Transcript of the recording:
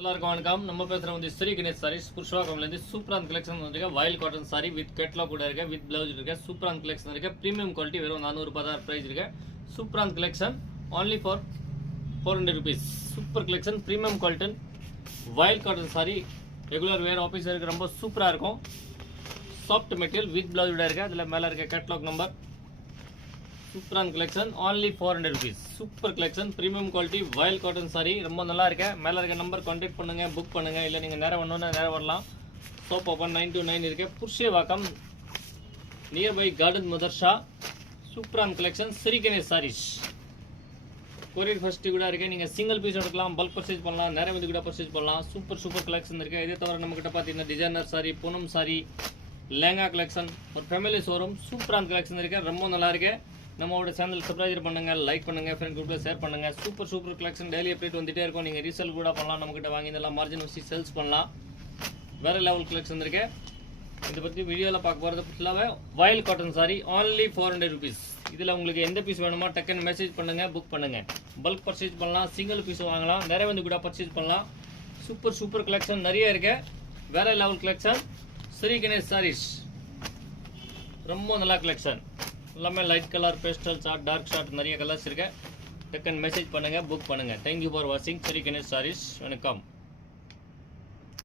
எல்லாருக்கும் வணக்கம். நம்ம பேசுகிற வந்து ஸ்ரீ கணேஷ் சாரீஸ் புருஷவாக்கம்லேருந்து சூப்பரான கலெக்ஷன் வந்துருக்கு. Wild cotton sorry with catalogue கூட இருக்கு, வித் பிளவுஸ் இருக்கு. சூப்பரான கலெக்ஷன் இருக்கு. ப்ரீமியம் குவாலிட்டி வெறும் 410 ப்ரைஸ் இருக்கு. சூப்பரான collection only for 400 rupees. Super collection premium quality wild cotton sorry regular where office இருக்கு. ரொம்ப சூப்பராக இருக்கும். சாஃப்ட் மெட்டீரியல் வித் பிளவுஸ் கூட இருக்கு. அதில் மேலே இருக்க கேட்லாக் நம்பர். சூப்பரான collection only 400 rupees. Super collection premium quality wild cotton sorry ரொம்ப நல்லா இருக்கு. மேலே இருக்க நம்பர் கான்டாக்ட் பண்ணுங்க, புக் பண்ணுங்க. இல்லை நீங்கள் நேரம் வரணும்னா நேரம் வரலாம். ஷாப் ஓப்பன் 9 to 9 இருக்கு. Purasawalkam nearby garden Madarsha. சூப்பரான collection Sri Ganesh sarees. Courier first கூட இருக்கு. நீங்கள் சிங்கிள் பீஸ் எடுக்கலாம், பல்க் பர்ச்சேஸ் பண்ணலாம், நேரம் வந்து கூட பர்ச்சேஸ் பண்ணலாம். சூப்பர் கலெக்ஷன் இருக்கு. இதே தவிர நம்மகிட்ட பார்த்தீங்கன்னா designer sorry, Poonam sorry, lehenga collection, ஒரு ஃபேமிலி ஷோரூம். சூப்பரான கலெக்ஷன் இருக்கு. ரொம்ப நல்லா இருக்கு. நம்மளோட சேனல் சப்ஸ்கிரைப் பண்ணுங்க, லைக் பண்ணுங்க, ஃப்ரெண்ட் குரூப்பில் ஷேர் பண்ணுங்க. சூப்பர் கலெக்ஷன் டெய்லி அப்டேட் வந்துட்டே இருக்கும். நீங்கள் ரீசேல் கூட பண்ணலாம், நம்மகிட்ட வாங்கி இதெல்லாம் மார்ஜின் வச்சு சேல்ஸ் பண்ணலாம். வேற லெவல் கலெக்ஷன் இருக்கு. இதை பற்றி வீடியோவில் பார்க்க போகிறது ஃபுல்லாகவே wild cotton sorry only 400 rupees. இதில் உங்களுக்கு எந்த பீஸ் வேணுமோ டக்குன்னு மெசேஜ் பண்ணுங்க, புக் பண்ணுங்க. பல்க் பர்ச்சேஸ் பண்ணலாம், சிங்கிள் பீஸ் வாங்கலாம், நிறைய வந்து கூட பர்ச்சேஸ் பண்ணலாம். சூப்பர் கலெக்ஷன் நிறைய இருக்கு. வேற level collection Sri Ganesh sarees. ரொம்ப நல்ல கலெக்ஷன். எல்லாமே light colour, pastel shade, dark shade, நிறைய கலர்ஸ் இருக்கு. டக்குன்னு மெசேஜ் பண்ணுங்க, புக் பண்ணுங்க. தேங்க்யூ ஃபார் வாட்சிங் ஸ்ரீ கணேஷ் சாரீஸ். வணக்கம்.